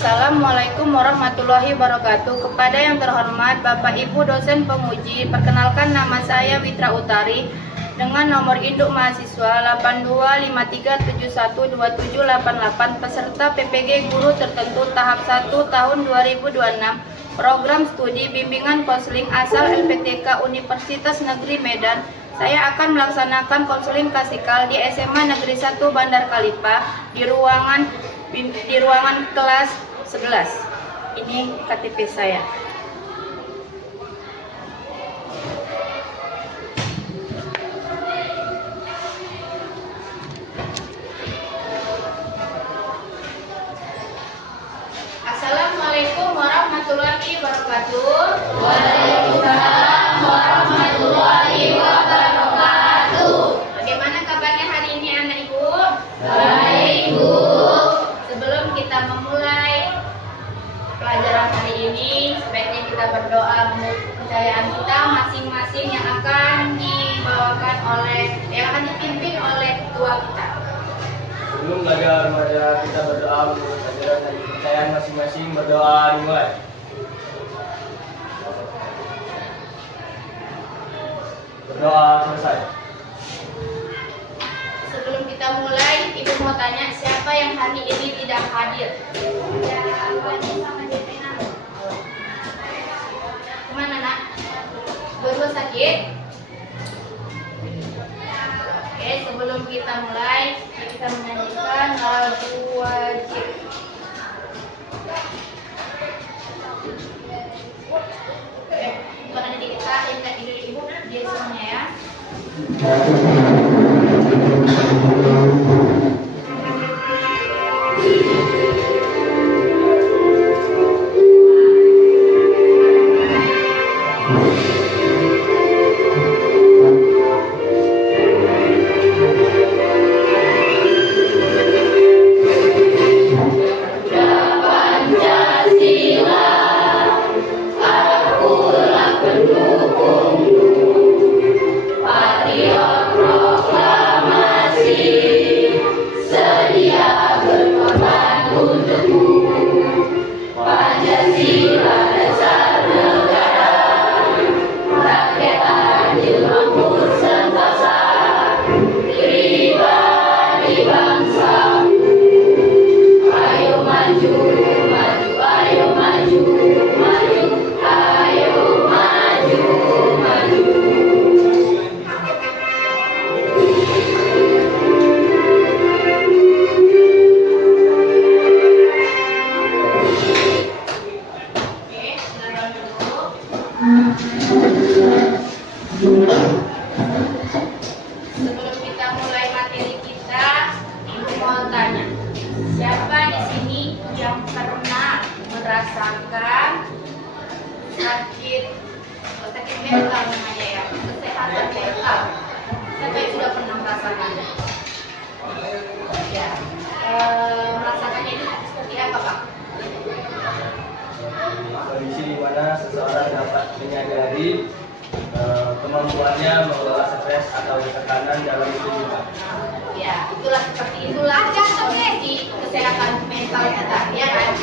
Assalamualaikum warahmatullahi wabarakatuh. Kepada yang terhormat Bapak Ibu dosen penguji, perkenalkan nama saya Witra Utari dengan nomor induk mahasiswa 8253712788 peserta PPG Guru Tertentu tahap 1 tahun 2026 program studi bimbingan konseling asal LPTK Universitas Negeri Medan. Saya akan melaksanakan konseling klasikal di SMA Negeri 1 Bandar Kalipa di ruangan kelas 11. Ini KTP saya. Assalamualaikum warahmatullahi wabarakatuh. Waalaikumsalam warahmatullahi wabarakatuh. Bagaimana kabarnya hari ini anak ibu? Baik, Bu. Sebelum kita memulai pelajaran hari ini, sebaiknya kita berdoa menurut kepercayaan kita masing-masing yang akan dipimpin oleh ketua kita. Sebelum belajar remaja, kita berdoa menurut ajaran dan kepercayaan masing-masing. Berdoa dimulai. Berdoa selesai. Sebelum kita mulai, ibu mau tanya siapa yang hari ini tidak hadir? Kemana nak? Dua-dua sakit? Oke, sebelum kita mulai, kita menyanyikan lagu wajib. Oke, bukan nanti kita ingat ibu dia semuanya ya. Sebelum kita mulai materi kita, ibu mau tanya, siapa di sini yang pernah merasakan sakit mental namanya ya, kesehatan mental? Siapa yang sudah pernah merasakannya? Ya, merasakannya itu seperti apa, Pak? Kondisi di mana seseorang dapat menyadari kemampuannya mengelola stres atau tekanan dalam hidupnya. Ya, itulah kondisi kesehatan mental kita, ya kan?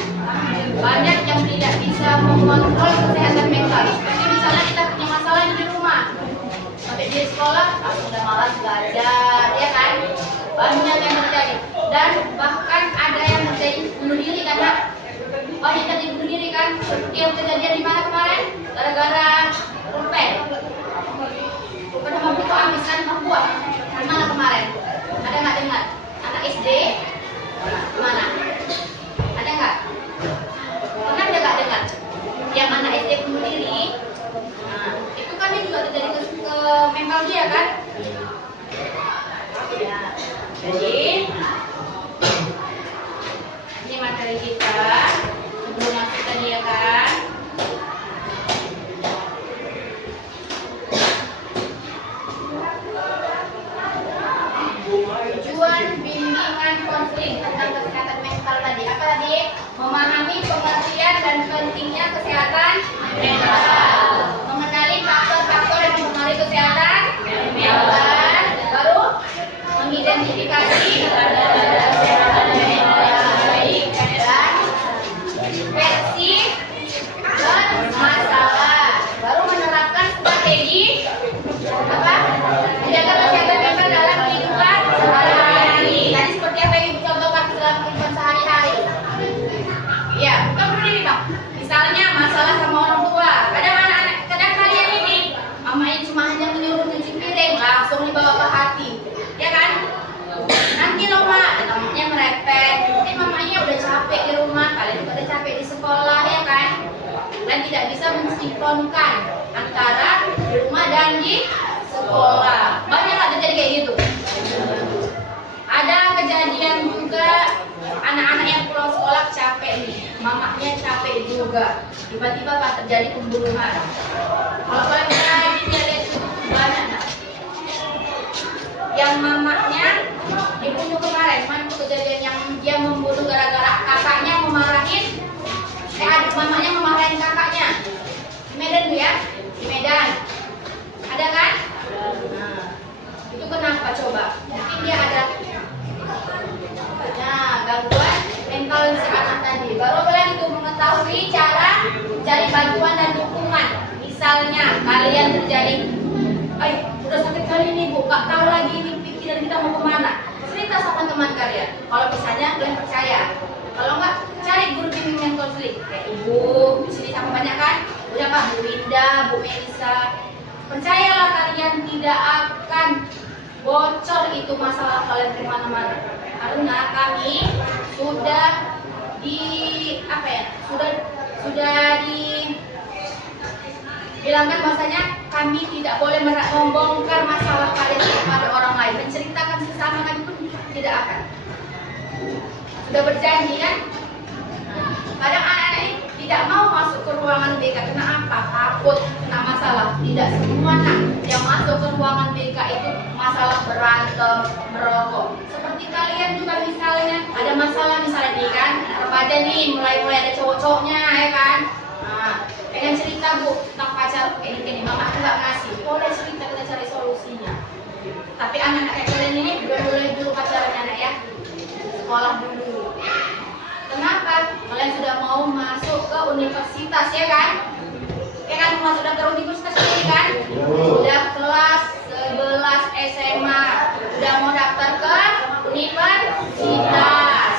Banyak yang tidak bisa mengontrol kesehatan mental. Seperti misalnya kita punya masalah di rumah, sampai di sekolah, udah malas belajar, ya kan? Banyak yang terjadi. Dan bahkan ada yang menjadi bunuh diri karena banyak yang jadi bunuh diri kan? Seperti yang kejadian di mana kemarin? Gara-gara pulpen. Pada waktu itu habis kan membuat. Gimana kemarin? Ada nggak dengar? Anak SD? Mana? Ada nggak? Pernah ada nggak dengar? Yang anak SD bunuh diri? Nah, itu kan dia juga terjadi ke mental dia kan? Ya. Jadi ini materi kita. Sebelum masuk tadi ya kan? Tujuan bimbingan konseling tentang kesehatan mental tadi apa tadi? Memahami pengertian dan pentingnya kesehatan mental, mengenali faktor-faktor yang mempengaruhi kesehatan mental, baru mengidentifikasi kesehatan mental yang baik dan dan tidak bisa mensinkronkan antara di rumah dan di sekolah. Banyak nggak terjadi kayak gitu? Ada kejadian juga anak-anak yang pulang sekolah capek nih, mamanya capek juga, tiba-tiba pak terjadi pembunuhan. Kalau kalian lihat itu banyak nah. Yang mamanya dibunuh kemarin, mana kejadian yang dia membunuh gara-gara kakaknya memarahin, adik mamanya memarahin kakaknya. Di Medan tuh ya, di Medan. Ada kan? Nah, itu kenapa coba? Mungkin dia ada gangguan mental si anak tadi. Baru kalian itu mengetahui cara cari bantuan dan dukungan. Misalnya kalian terjadi, udah sakit kali ini bu, gak tahu lagi ini pikiran kita mau kemana. Cerita sama teman kalian. Kalau misalnya kalian percaya, kalau enggak cari guru bimbingan konseling. Kayak ibu, di sini sama banyak kan? Udah Pak, Bu Winda, Bu Melisa. Percayalah kalian tidak akan bocor itu masalah kalian kemana-mana. Karena kami sudah dibilangkan bahwasanya kami tidak boleh membongkar masalah kalian kepada orang lain, menceritakan sesama kami pun tidak akan. Sudah berjanji kan? Kadang anak-anak ini tidak mau masuk ke ruangan BK. Karena apa? Takut kena masalah. Tidak semua anak yang masuk ke ruangan BK itu masalah berantem, merokok. Seperti kalian juga misalnya ada masalah misalnya nih kan, remaja nih mulai ada cowok-cowoknya ya kan. Nah, pengen cerita bu tentang pacar kayak gini, mama aku nggak ngasih. Boleh cerita, kita cari solusinya. Tapi anak-anak kayak kalian ini boleh dulu pacaran anak ya. Sekolah dulu. Kenapa? Kalian sudah mau masuk ke universitas ya kan? Ya kan, masuk daftar universitas ini kan? Sudah kelas 11 SMA, udah mau daftar ke universitas.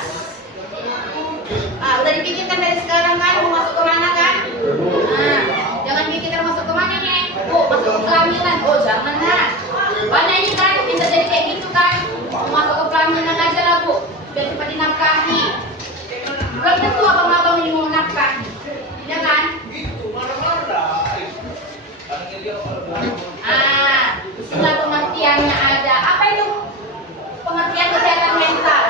Udah dipikirkan dari sekarang kan mau masuk ke mana kan? Nah, jangan pikirkan masuk ke mana nih? Masuk ke pelaminan. Jangan nah. Banyak ini kan, yang terjadi kayak gitu kan? Mau masuk ke pelaminan aja lah bu, biar cepat dinafkahi. Belum tentu abang-abang ini mau nafkahi, ya kan? Istilah pengertiannya ada. Apa itu pengertian kesehatan mental?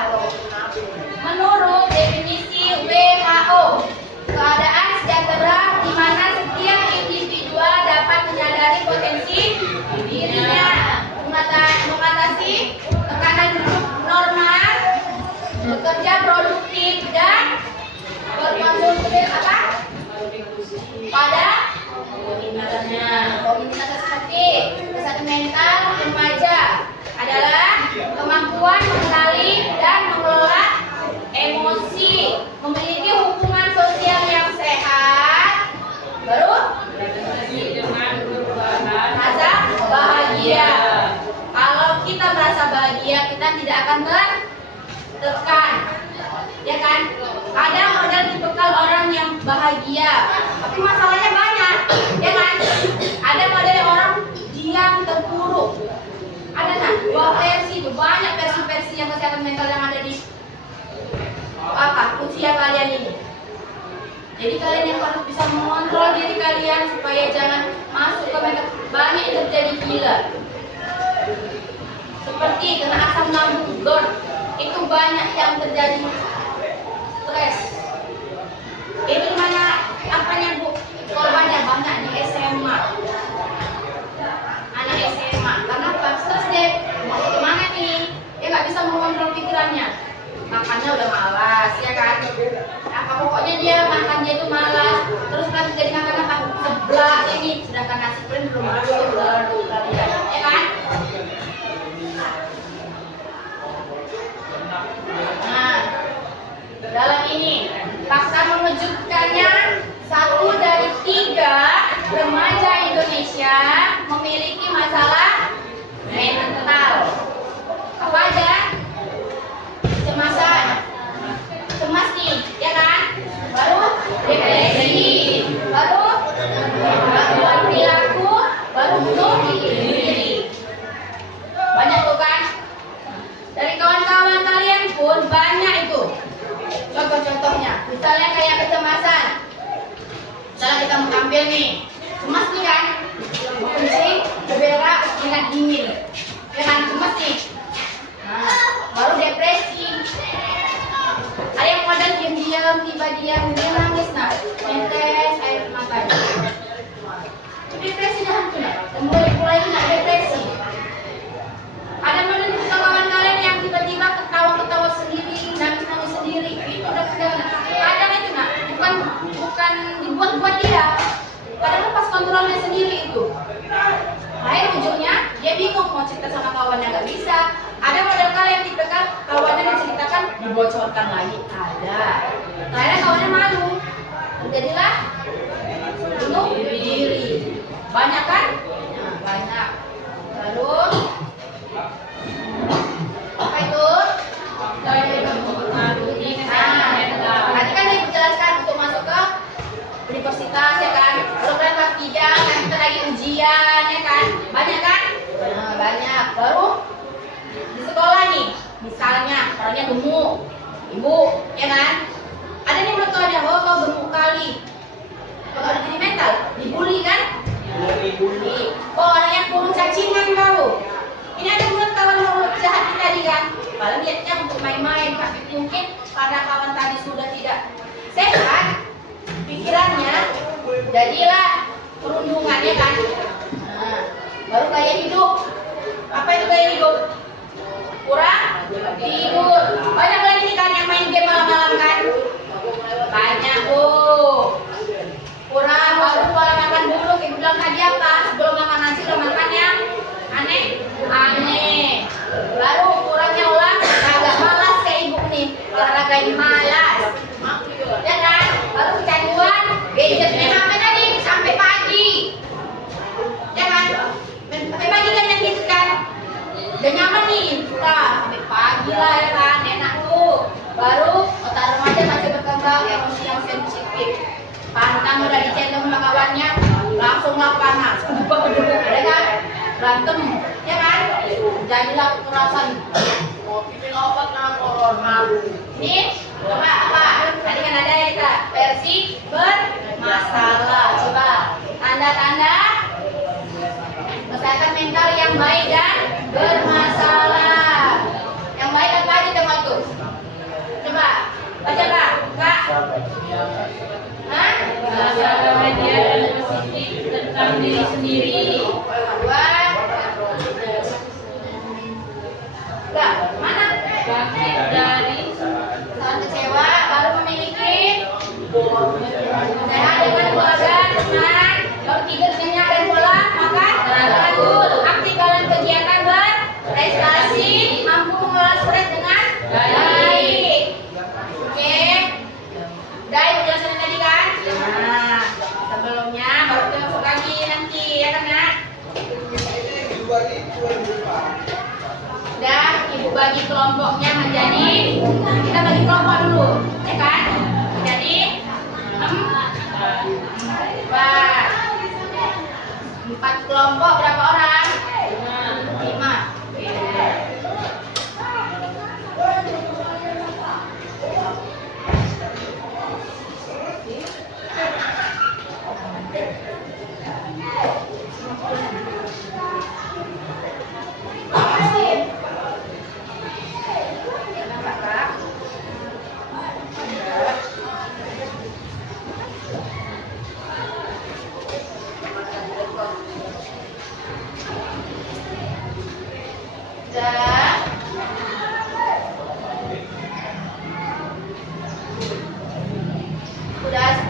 Menurut definisi WHO, keadaan sejahtera di mana setiap individual dapat menyadari potensi dirinya, mengatasi tekanan hidup normal, bekerja produktif dan berkontribusi pada komunitas seperti kesehatan mental remaja adalah kemampuan mengenali dan mengelola emosi, memiliki hubungan sosial yang sehat, baru merasa bahagia. Kalau kita merasa bahagia, kita tidak akan tertekan, ya kan? Ada model tipikal orang yang bahagia, tapi masalahnya banyak, ya kan? Ada model orang diam terpuruk. Ada nah, dua versi itu, banyak versi-versi yang kesehatan mental yang ada di usia kalian ini. Jadi kalian yang harus bisa mengontrol diri kalian supaya jangan masuk ke mental. Banyak yang terjadi gila, seperti kena asam lambung, GERD. Itu banyak yang terjadi stres. Itu mana apanya bu? Korbannya banyak di SMA. Anak SMA. Kenapa? Stres deh. Mau kemana nih? Dia nggak bisa mengontrol pikirannya. Makannya udah malas, ya kan? Pokoknya dia makannya itu malas. Terus kan jadi makan apa? Seblak ini. Sedangkan nasi goreng belum masuk, ya kan? Nah, dalam ini fakta mengejutkannya 1 dari 3 remaja Indonesia memiliki masalah mental. Apa aja? Kecemasan, cemas nih, ya kan? Baru depresi, baru gangguan perilaku, baru bunuh diri. Banyak tuh kan? Dari kawan-kawan kalian pun banyak itu. Contoh-contohnya, misalnya kayak kecemasan. Misalnya kita mau tampil nih, cemas nih kan, kunci berberak dengan dingin, ya kan cemas nih. Nah, baru depresi. Ada yang modal diam-diam, tiba diam, dia nangis nah, netes air matanya. Depresi dah tuh, mulai nak depresi. Ada model kawan kalian yang tiba-tiba ketawa-ketawa sendiri, nangis-nangis sendiri, itu udah kadang itu nak, bukan dibuat-buat dia, padahal pas kontrolnya sendiri itu. Akhir ujungnya dia bingung mau cerita sama kawannya nggak bisa. Ada model kalian tipe kan kawannya menceritakan dibocorkan lagi ada. Akhirnya kawannya malu, jadilah bunuh diri. Banyak kan? Nah, banyak. Lalu apa itu? Tadi kan dia menjelaskan untuk masuk ke universitas ya kan, belum kan kelas 3 kan kita lagi ujian ya kan, banyak kan? Nah, banyak. Baru di sekolah nih, misalnya orangnya gemuk, ibu ya kan, ada nih menurut kalian, oh kau gemuk kali, kalau ada jadi mental, dibully kan? Dibully. Oh orangnya kurus cacingan kau, ini ada menurut kawan mau jahat kita tadi kan, paling niatnya untuk main-main, tapi mungkin karena kawan tadi sudah tidak sehat pikirannya, jadilah perundungan ya kan. Nah, baru gaya hidup. Apa itu gaya hidup? Kurang tidur. Banyak lagi nih kan yang main game malam-malam kan. Banyak tuh. Kurang baru pola makan dulu. Ibu bilang tadi apa? Sebelum makan nasi lo makan yang aneh. Baru kurangnya ulang agak malas kayak ibu nih. Olahraga ini malas. Ya kan? Baru kecanduan gadget main HP tadi sampai pagi. Ya kan? Sampai pagi kan yang gitu kan? Udah nyaman nih kita sampai pagi lah ya kan, enak tuh. Baru otak remaja masih berkembang, emosi yang sensitif. Pantang udah dicendong sama kawannya, langsung lah panas. Kedua-kedua ada kan? Berantem, ya kan? Jadilah kekerasan. Mau bikin obat dengan corona. Ini coba apa? Tadi kan ada kita versi bermasalah. Coba tanda-tanda kesehatan mental yang baik dan bermasalah. Yang baik apa aja teman tuh? Coba baca kak. Hah? Masalah dia dan positif tentang diri sendiri. Dua. Enggak, mana? Bangkit dari Saat kecewa baru memiliki sehat dengan keluarga, teman, baru tidur kenyang dan pola makan teratur, aktif dalam kegiatan berprestasi, mampu mengelola stres dengan baik. Oke, udah ibu jelasin tadi kan? Nah, sebelumnya baru kita masuk lagi nanti ya kan nak? Udah, ibu bagi kelompoknya menjadi, kita bagi kelompok dulu, ya kan? Jadi 4 kelompok berapa orang? 5.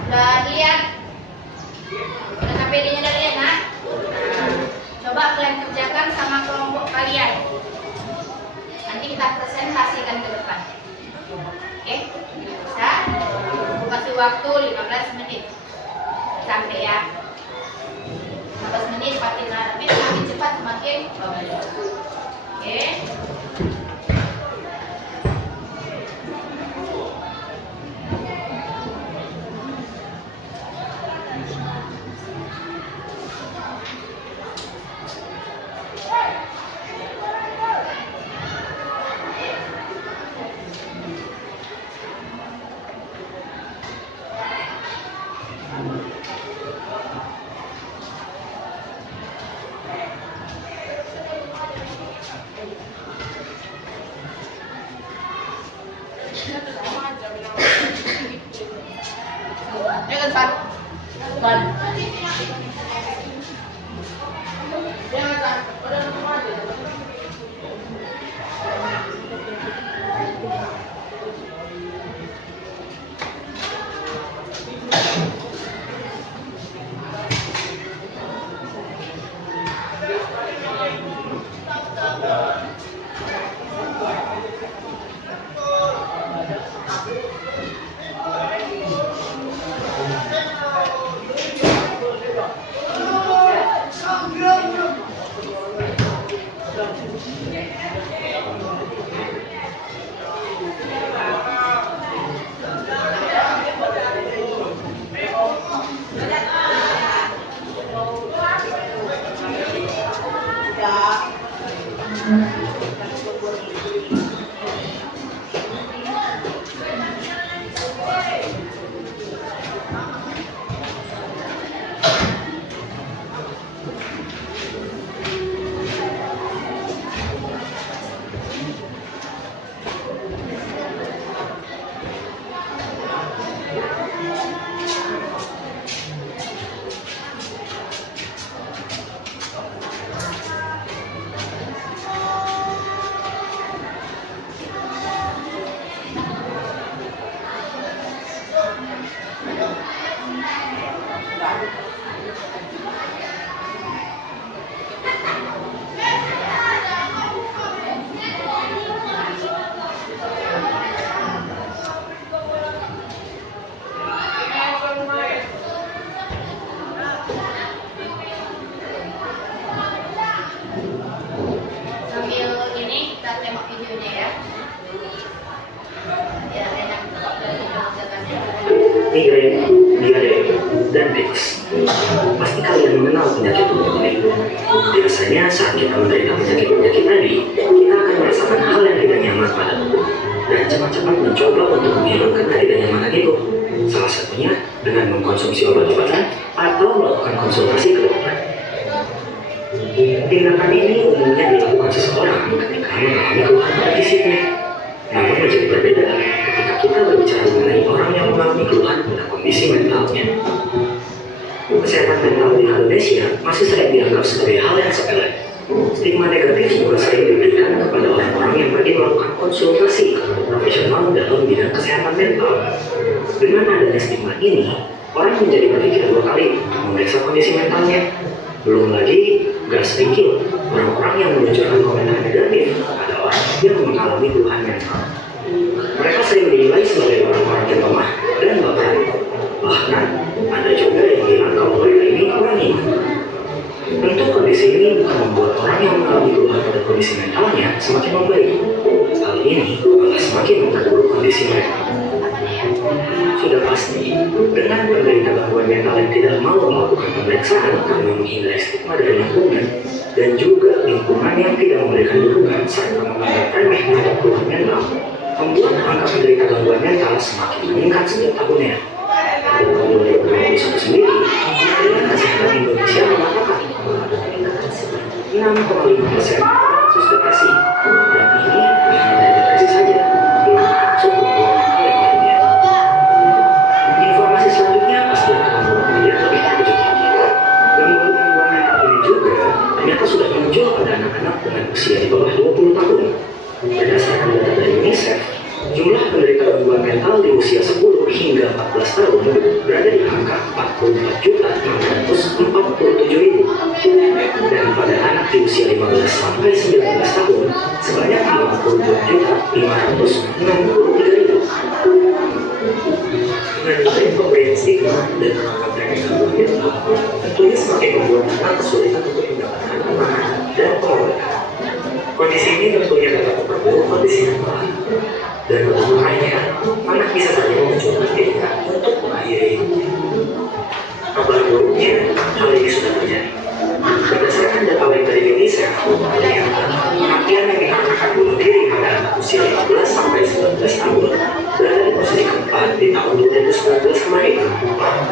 Udah lihat? Udah KPD-nya udah lihat, nah? Coba kalian kerjakan sama kelompok kalian. Nanti kita presentasikan ke depan. Oke? Bisa? Aku kasih waktu 15 menit. Sampai ya. 15 menit pakai tapi semakin cepat semakin bagus. Oke? Ya kan, San? San. Ya kan, San? Udah nunggu aja. Sambil ini kita tembak videonya ya. Ya, enak. Migrain, diare, dan X. Pasti kalian mengenal penyakit umum ini. Biasanya saat kita menderita penyakit-penyakit tadi, kita akan merasakan hal yang tidak nyaman pada tubuh dan cepat-cepat mencoba untuk menghilangkan ketidaknyamanan itu. Salah satunya dengan mengkonsumsi obat-obatan atau melakukan konsultasi ke dokter. Tindakan ini umumnya dilakukan seseorang ketika mengalami keluhan pada fisiknya. Namun menjadi berbeda ketika kita berbicara mengenai orang yang mengalami keluhan pada kondisi mentalnya. Kesehatan mental di Indonesia masih sering dianggap sebagai hal yang sepele. Stigma negatif juga sering diberikan kepada orang-orang yang pergi melakukan konsultasi ke profesional dalam bidang kesehatan mental. Dengan adanya stigma ini, orang menjadi berpikir dua kali untuk memeriksa kondisi mentalnya. Belum lagi, gak sedikit orang-orang yang menunjukkan komentar negatif pada orang yang mengalami keluhan mental. Mereka sering dinilai sebagai orang-orang yang lemah dan baper. Bahkan, ada juga yang bilang kalau mereka ini kurang iman. Tentu kondisi ini bukan membuat orang yang mengalami keluhan pada kondisi mentalnya semakin membaik. Hal ini malah semakin memperburuk kondisi mereka. Sudah pasti, dengan penderita gangguan mental yang tidak mau melakukan pemeriksaan karena menghindari stigma dari lingkungan, dan juga lingkungan yang tidak memberikan dukungan serta menganggap remeh terhadap keluhan mental, membuat angka penderita gangguan mental semakin meningkat setiap tahunnya. Pada tahun 2021 sendiri, Kementerian Kesehatan Indonesia mengatakan bahwa ada peningkatan sebanyak 6,5% kasus depresi, dan ini hanya dari depresi saja, belum masuk gangguan mental yang lainnya. Informasi selanjutnya pasti akan membuat kalian lebih terkejut lagi. Gangguan mental ini juga ternyata sudah muncul pada anak-anak dengan usia di bawah 20 tahun. Berdasarkan data dari UNICEF, jumlah penderita gangguan mental di usia 10 hingga 14 tahun berada di angka 44.647.000, dan pada anak di usia 15 sampai 19 tahun sebanyak 52.563.000. Dengan baik pemberian stigma dan menganggap remeh gangguan mental, tentunya semakin membuat anak kesulitan untuk mendapatkan pemahaman dan pengobatan. Kondisi ini tentunya dapat memperburuk kondisi mental. Dan kebutuhannya, anak bisa saja memunculkan tindakan untuk mengakhiri hidupnya. Kabar buruknya, hal ini sudah terjadi. Berdasarkan data lain dari UNICEF, ternyata kematian yang dikarenakan bunuh diri pada anak usia 15 sampai 19 tahun berada di posisi keempat di tahun 2019 kemarin.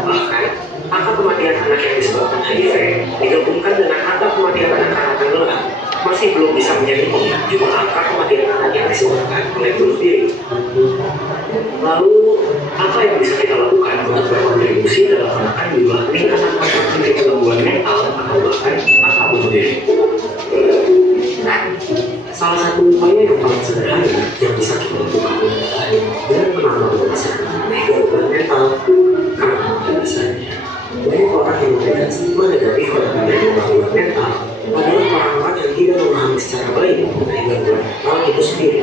Bahkan, angka kematian anak yang disebabkan HIV digabungkan dengan angka kematian anak karena tenggelam masih belum bisa menyaingi jumlah angka kematian anak yang disebabkan oleh bunuh diri. Lalu, apa yang bisa kita lakukan untuk berkontribusi orang yang memberikan stigma negatif pada mengenai gangguan mental adalah orang-orang yang tidak memahami secara baik mengenai gangguan mental itu sendiri.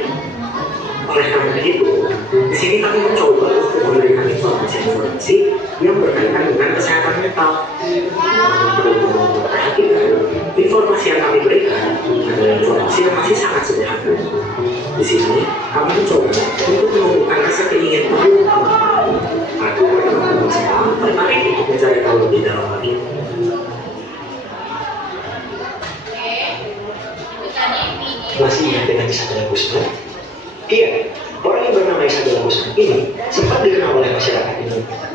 Oleh karena itu, di sini kami mencoba untuk memberikan informasi-informasi yang berkaitan dengan kesehatan mental. Namun perlu diperhatikan, informasi yang kami berikan adalah informasi yang masih sangat sederhana. Di sini, kami mencoba untuk menumbuhkan rasa keingin tahu agar teman-teman semua tertarik untuk mencari tahu lebih dalam lagi. Oke, itu tadi video. Masih ingat dengan Isabella Guzman? Iya, orang yang bernama Isabella Guzman ini sempat dikenal oleh masyarakat Indonesia.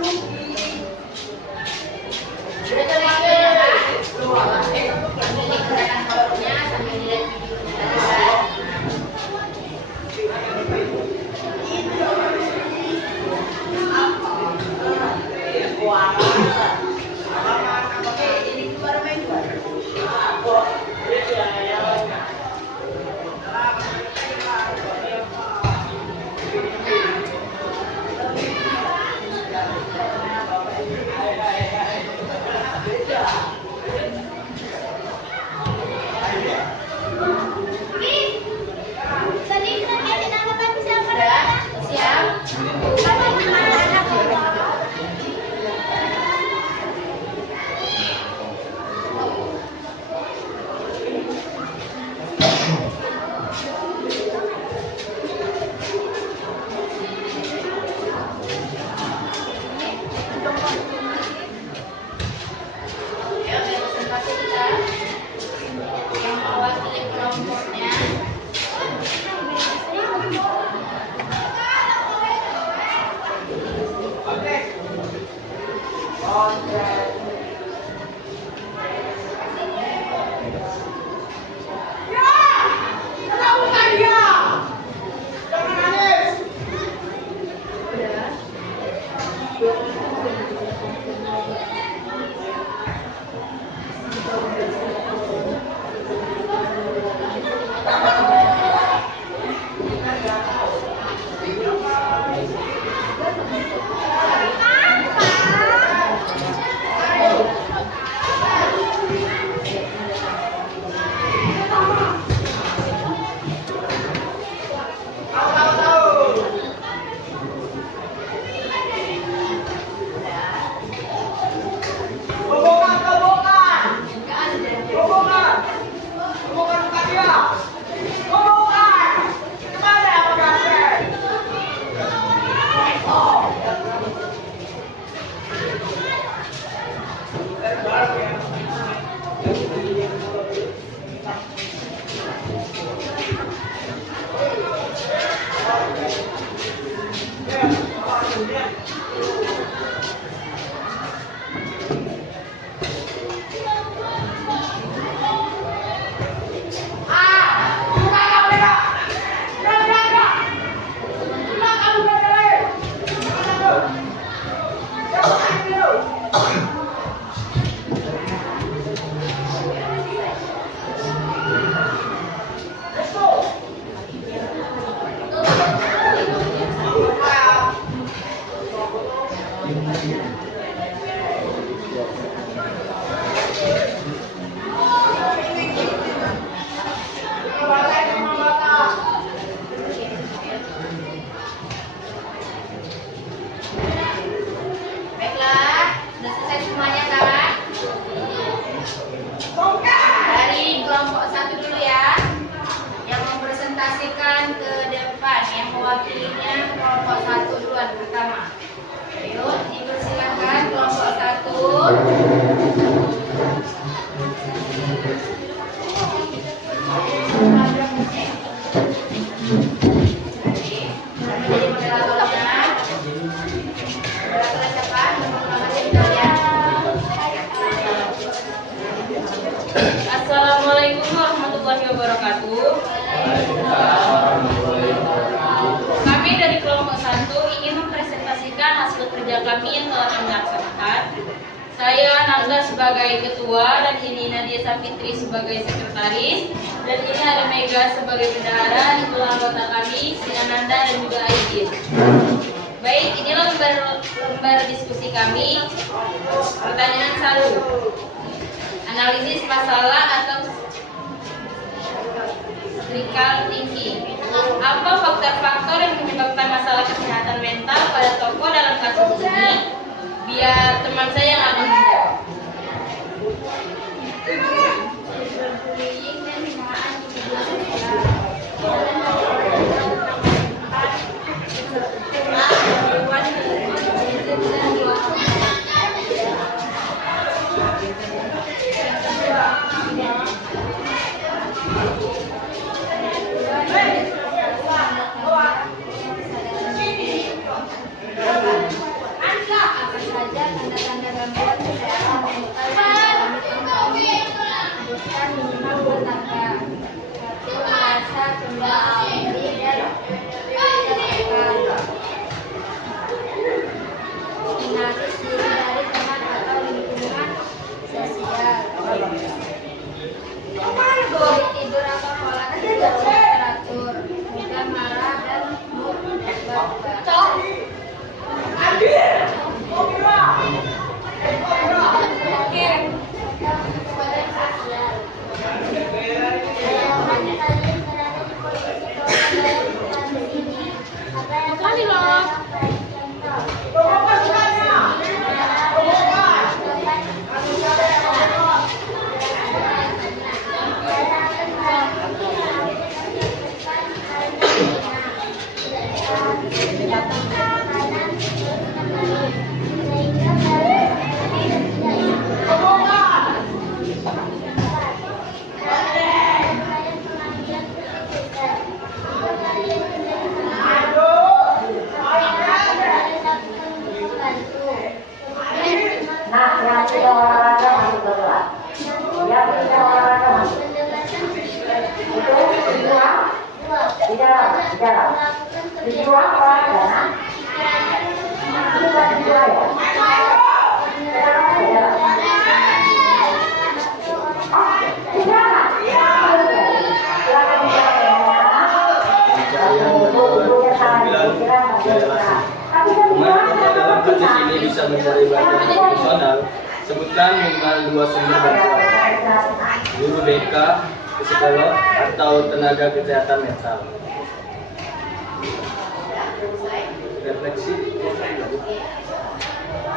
Sudah terlihat ya, Kak? Ini gerakan kolornya sambil dilihat videonya. mewakilinya kelompok 1 duluan pertama. Ayo, dipersilakan kelompok 1. Assalamualaikum warahmatullahi wabarakatuh. Kami dari kelompok 1 ingin mempresentasikan hasil kerja kami yang telah kami laksanakan. Saya Nangga sebagai ketua, dan ini Nadia Safitri sebagai sekretaris, dan ini ada Mega sebagai bendahara, itulah anggota kami, Sinananda dan juga Aidin. Baik, inilah lembar diskusi kami. Pertanyaan 1. Analisis masalah atau critical thinking. Apa faktor-faktor yang menyebabkan masalah kesehatan mental pada tokoh dalam kasus ini? Biar teman saya yang akan menjawab. Cyberbullying dan hinaan di media sosial. Apa saja tanda-tanda gangguan kesehatan mental yang dialami teman-teman? Sebutkan minimal 2 tanda. 1. Merasa cenderung sendiri dan tertekan. Menarik diri dari teman atau lingkungan sosial. Sulit tidur atau pola tidur tidak teratur. Mudah marah dan mood berubah. Nah, yang tidak olahraga masuk ke kelas. Yang tidak olahraga masuk. Itu dijual, di dalam. Dijual olahraga, nah. Itu bukan dijual ya. Di dalam. Oh, di dalam. Silakan di dalam ya. Ibu-ibunya sangat dikira nggak. Tapi kan Bagaimana dalam kasus ini bisa mencari bantuan profesional? Sebutkan minimal 2 sumber bantuan. Guru BK, psikolog, atau tenaga kesehatan mental.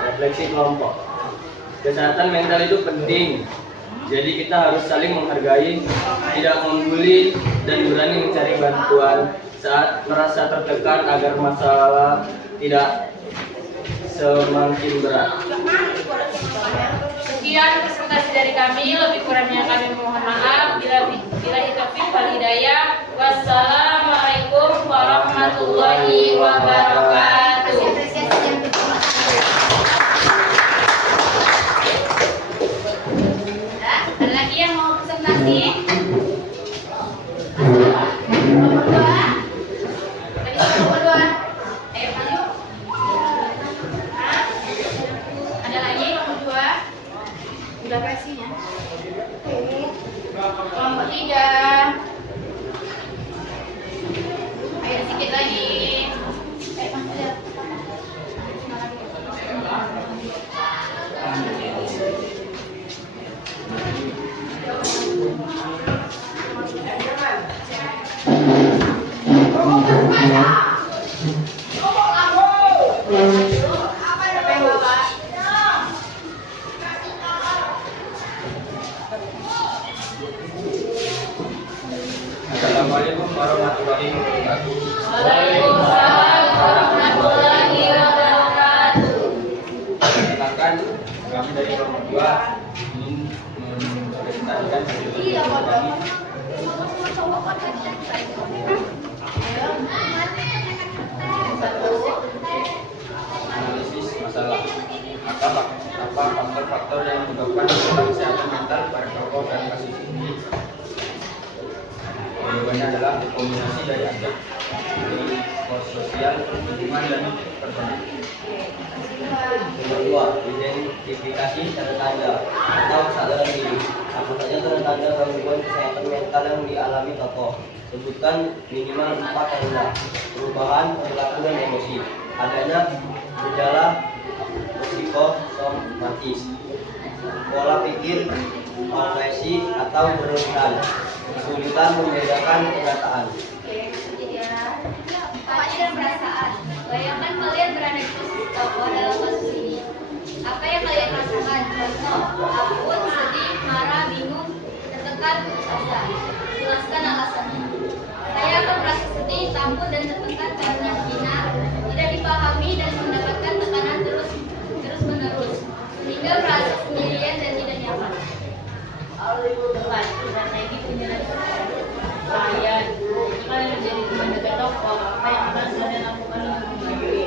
Refleksi kelompok. Kesehatan mental itu penting. Jadi kita harus saling menghargai, tidak membuli, dan berani mencari bantuan saat merasa tertekan agar masalah tidak semakin berat. Sekian presentasi dari kami, lebih kurangnya kami mohon maaf. Bila taufiq wal hidayah. Wassalamualaikum warahmatullahi wabarakatuh. Ada lagi yang mau presentasi? Nomor 2. Tadi nomor 2. Ayo maju. Hah? Ada lagi nomor 2? Udah kasihnya. Nomor 3. Ayo sedikit lagi. Ayo maju. Assalamualaikum warahmatullahi wabarakatuh. Waalaikumsalam warahmatullahi wabarakatuh. Perkenalkan, kami dari kelompok 2 ingin mempresentasikan kami. Analisis masalah. Apa faktor-faktor yang menyebabkan masalah kesehatan mental pada tokoh dan kasus ini? Jawabannya adalah kombinasi dari aspek sosial, lingkungan, dan personal. Nomor 2, identifikasi tanda-tanda atau kesadaran diri. Apa saja tanda-tanda gangguan kesehatan mental yang dialami tokoh? Sebutkan minimal 4 tanda. Perubahan perilaku dan emosi, adanya gejala psikosomatis, pola pikir obsesi atau berlebihan, kesulitan membedakan kenyataan. Oke, ya. Empati dan perasaan. Bayangkan kalian berada di posisi tokoh dalam kasus ini. Apa yang kalian rasakan? Contoh, takut, sedih, marah, bingung, tertekan, putus asa. Jelaskan alasannya. Saya akan merasa sedih, takut, dan tertekan karena hina, tidak dipahami dan mendapatkan tekanan terus menerus, sehingga merasa sendirian dan tidak nyaman. Karena ini penjelasan kalian menjadi teman dekat tokoh. Apa yang akan kalian lakukan untuk membantu?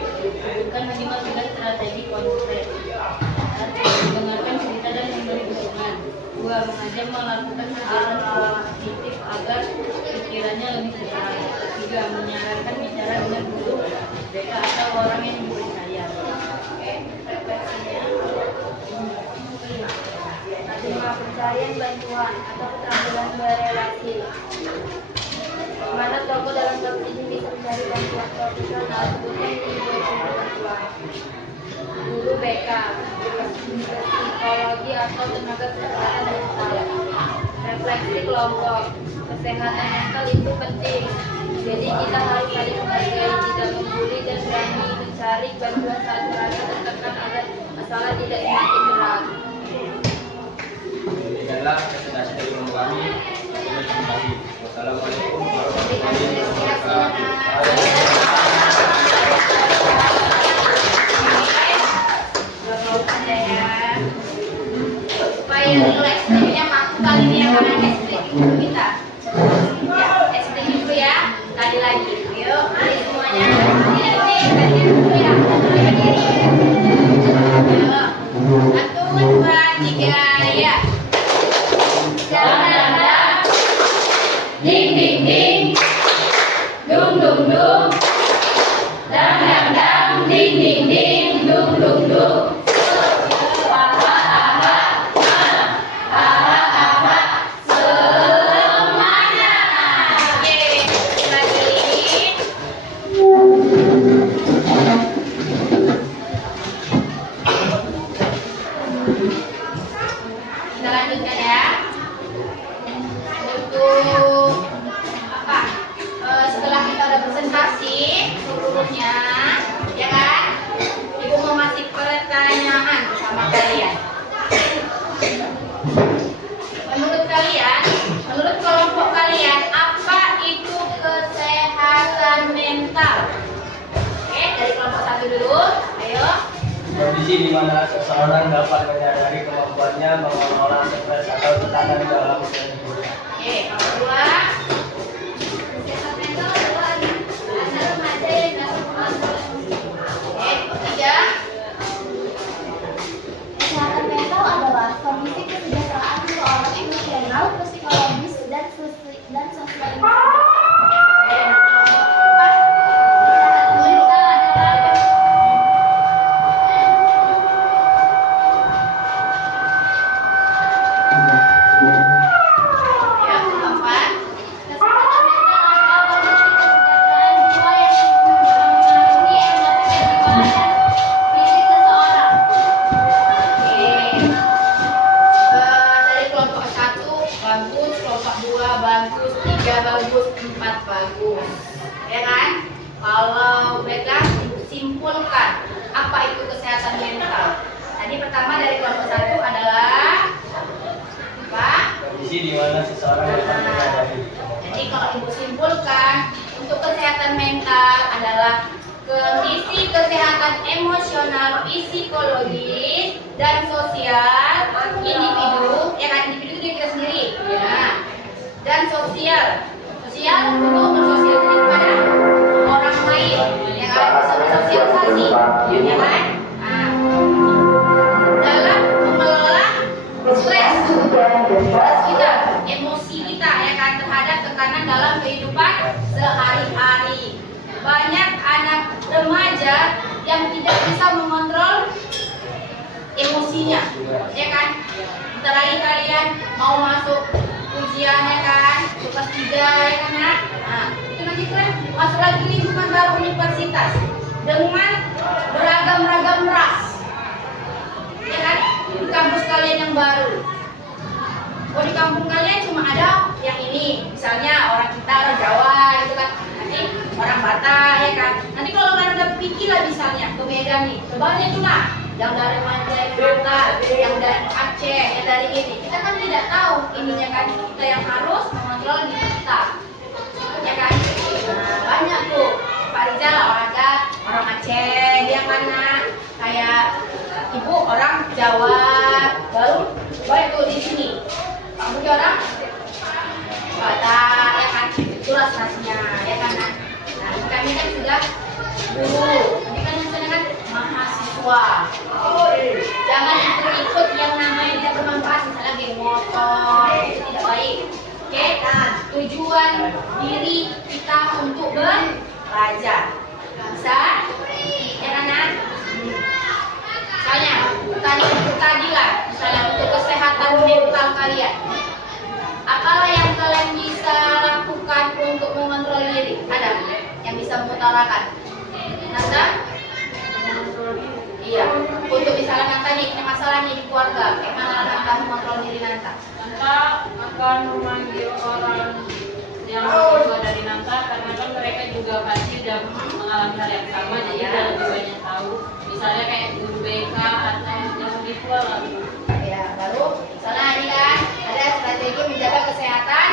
Bukan minimal 3 strategi konkret. 1. Mendengarkan cerita dan memberi dukungan. 2. Mengajak melakukan kegiatan positif agar pikirannya lebih tenang. 3. Menyarankan bicara dengan guru, BK atau orang yang dipercaya. Oke, refleksinya. Terima pencarian bantuan atau keterampilan berelasi. Mana tokoh dalam kasus ini bisa mencari bantuan profesional sebutnya individu bantuan. Guru BK, psikologi atau tenaga kesehatan mental. Refleksi kelompok, kesehatan mental itu penting. Jadi kita harus saling menghargai, tidak membuli dan berani mencari bantuan saat merasa tertekan agar masalah tidak semakin berat. Demikianlah presentasi dari kelompok kami. Terima kasih. Wassalamualaikum warahmatullahi wabarakatuh. Supaya nilai SPM-nya mampu kali ini yang akan SPM kita. Ya, SPM dulu ya. Tadi lagi. Ayo, mari semuanya. Ini dulu ya. Ayo. 1, 2, 3, ya. Dang, dang, ding, ding, ding, dung, dung, dung, dang, dang, dang, ding, ding, ding, dung, dung, dung. Kita lanjutkan ya. Untuk apa? Setelah kita udah presentasi seluruhnya, ya kan? Ibu mau ngasih pertanyaan sama kalian. Menurut kelompok kalian, apa itu kesehatan mental? Oke, dari kelompok 1 dulu. Ayo. Kondisi di mana seseorang dapat menyadari kemampuannya mengelola stres atau tekanan dalam kehidupan. Oke, kedua. Kesehatan mental adalah ada remaja yang dapat mengontrol emosi. Oke, ketiga. Kesehatan mental adalah kondisi kesejahteraan seseorang emosional, psikologis, dan sosial. Oke, kelompok 4. Kesehatan mental adalah Ya, keempat. kesehatan mental adalah kondisi kesejahteraan jiwa yang mempengaruhi emosi dan fisik seseorang. Oke. Dari kelompok 1 bagus, kelompok 2 bagus, 3 bagus, 4 bagus. Ya kan? Kalau mereka simpulkan apa itu kesehatan mental. Tadi pertama dari kelompok 1 adalah apa? Kondisi di mana seseorang dapat menyadari. Jadi kalau ibu simpulkan untuk kesehatan mental adalah kondisi kesehatan emosional, psikologis, dan sosial individu, ya kan, individu itu diri kita sendiri, ya. Dan sosial untuk bersosialisasi kepada orang lain, ya kan, bersosialisasi, ya kan. Nah, dalam mengelola stres kita, emosi kita, ya kan, terhadap tekanan dalam kehidupan sehari-hari. Banyak anak remaja yang tidak bisa mengontrol emosinya, ya kan. Bentar lagi kalian mau masuk ujian, ya kan, kelas 3, ya kan, Nak? Nah, itu nanti kalian masuk lagi lingkungan baru universitas. dengan beragam-ragam ras. Ya kan? Di kampus kalian yang baru. Oh, di kampung kalian cuma ada yang ini, misalnya orang kita, orang Jawa gitu kan. Nanti orang Batak ya kan. Nanti kalau kalian udah pikir lah misalnya ke Medan nih, sebanyak itu lah. Yang dari Mata, yang dari Aceh, yang dari ini. Kita kan tidak tahu ininya kan. Kita yang harus mengontrol diri kita. Ya kan? Nah, banyak tuh. Pak Rizal olahraga orang Aceh, dia mana kayak ibu orang Jawa, baru tuh di sini. Pak Budi orang Batak, ya kan? Itu ras-rasnya, ya kan? Nah, kami kan sudah guru, ini kan yang sedang kan mahasiswa. Jangan ikut-ikut yang namanya tidak bermanfaat, misalnya geng motor, itu tidak baik. Oke, tujuan diri kita untuk belajar. Bisa? Ya kan? Misalnya, tadi lah, misalnya untuk kesehatan mental kalian. Apalah yang kalian bisa lakukan untuk mengontrol diri? Ada yang bisa mengutarakan? Nanda? Iya. Untuk misalnya yang tadi, ini masalahnya di keluarga, gimana Nanda mengontrol diri Nanda? Nanta akan memanggil orang yang lebih tua dari Nanta karena kan mereka juga pasti sudah mengalami hal yang sama, jadi dia lebih banyak tahu. Misalnya kayak guru BK atau yang lebih tua lah. Ya, baru misalnya ini kan ada strategi menjaga kesehatan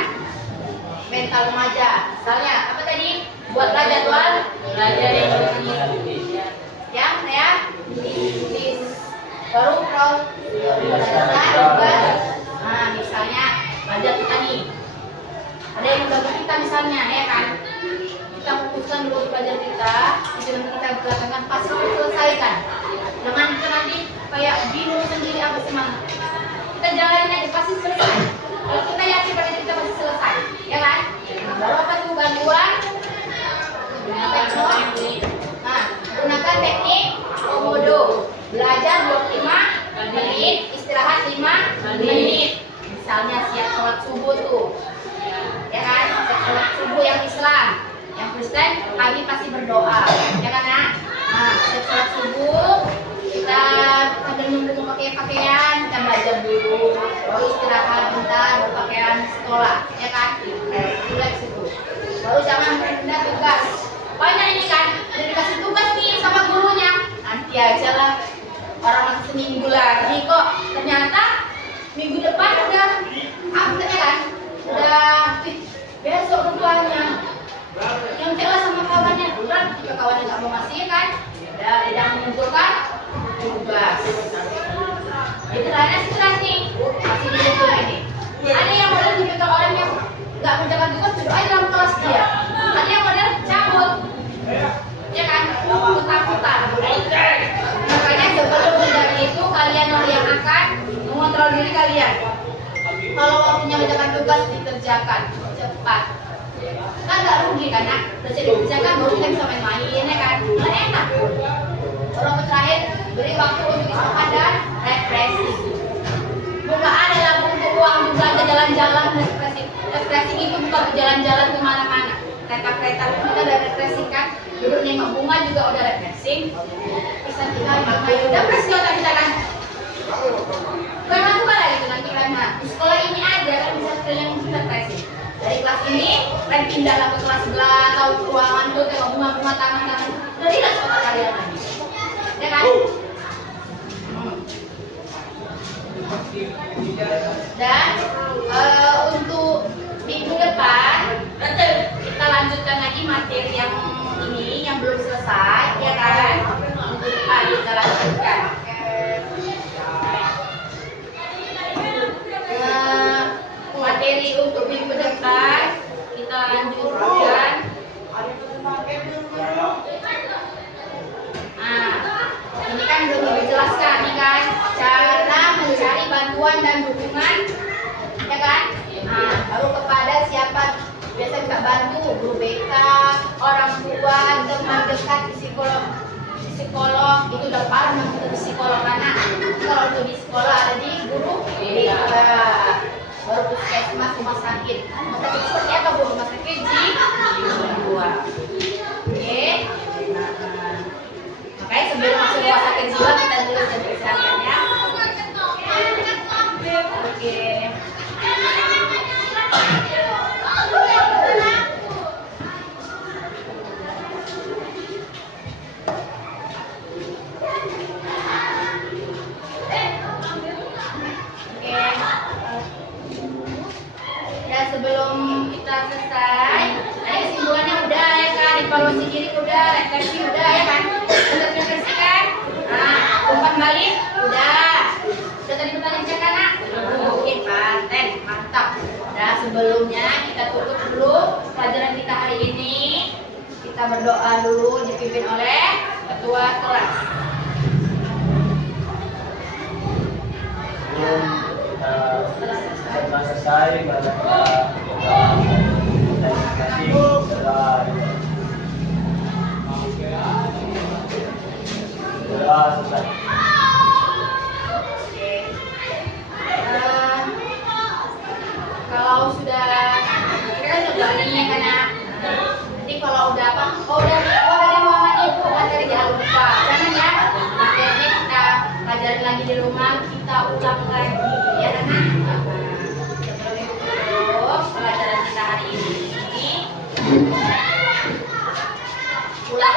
mental remaja. Misalnya apa tadi? Buatlah jadwal Belajar yang lebih yang saya di baru nah misalnya belajar kita nih ada yang udah kita misalnya ya kan kita fokuskan dulu belajar kita tujuan kita belakangan pasti selesaikan dengan kita nanti kayak bingung sendiri apa semangat kita jalanin aja pasti selesai kalau kita yakin pada kita pasti selesai ya kan baru apa tuh bantuan nah gunakan teknik Pomodoro belajar 25 menit istirahat 5 menit misalnya siap sholat subuh tuh ya kan sholat subuh yang Islam yang Kristen pagi pasti berdoa ya kan nah siap sholat subuh kita sambil nunggu mau pakai pakaian kita belajar dulu baru istirahat bentar berpakaian sekolah ya kan relax itu baru jangan menunda tugas banyak ini kan udah dikasih tugas nih sama gurunya nanti aja lah orang masih seminggu lagi kok ternyata minggu depan udah update kan udah besok rupanya yang jelas sama kawannya udah jika kawannya nggak mau ngasih kan udah tidak mengumpulkan tugas itu lainnya stres nih masih diukur ini ada yang model dipegang orang yang nggak menjaga tugas duduk aja dalam kelas dia ada yang model cabut ya kan putar-putar makanya sebelum dari itu kalian yang akan mengontrol diri kalian kalau waktunya menjalankan tugas dikerjakan cepat kan nggak rugi kan nak udah jadi dikerjakan baru kita bisa main-main ya kan nah, enak orang terakhir beri waktu untuk istirahat dan refreshing bukan ada lah untuk uang juga ada jalan-jalan refreshing itu bukan jalan-jalan kemana-mana kereta-kereta kita udah refreshing kan duduk nengok bunga juga udah refreshing bisa kita udah presio tadi kita kan bukan aku lagi itu nanti karena di sekolah ini ada kan bisa kalian bisa refreshing dari kelas ini kalian pindah ke kelas sebelah atau ruangan tuh tengok bunga-bunga taman-taman dari lah sekolah kalian lagi ya kan dan untuk minggu depan kita lanjutkan lagi materi yang ini yang belum selesai ya kan minggu depan kita lanjutkan materi untuk minggu depan kita lanjutkan ini kan belum dijelaskan nih kan cara mencari bantuan dan dukungan ya kan baru kepada siapa biasa kita bantu guru BK orang tua teman dekat psikolog itu udah parah untuk psikolog karena kalau untuk di sekolah ada di guru BK baru puskesmas rumah sakit seperti apa bu rumah sakit di dua oke sebelumnya kita tutup dulu pelajaran kita hari ini. Kita berdoa dulu dipimpin oleh ketua kelas. Sebelum kita setelah selesai, mari kita kasih doa selesai. Kalau sudah kira udah berani ya karena nanti kalau udah apa dari ruangan ibu dari jangan lupa jangan ya nanti kita pelajarin lagi di rumah kita ulang lagi ya anak sebelum ibu tutup pelajaran kita hari ini ulang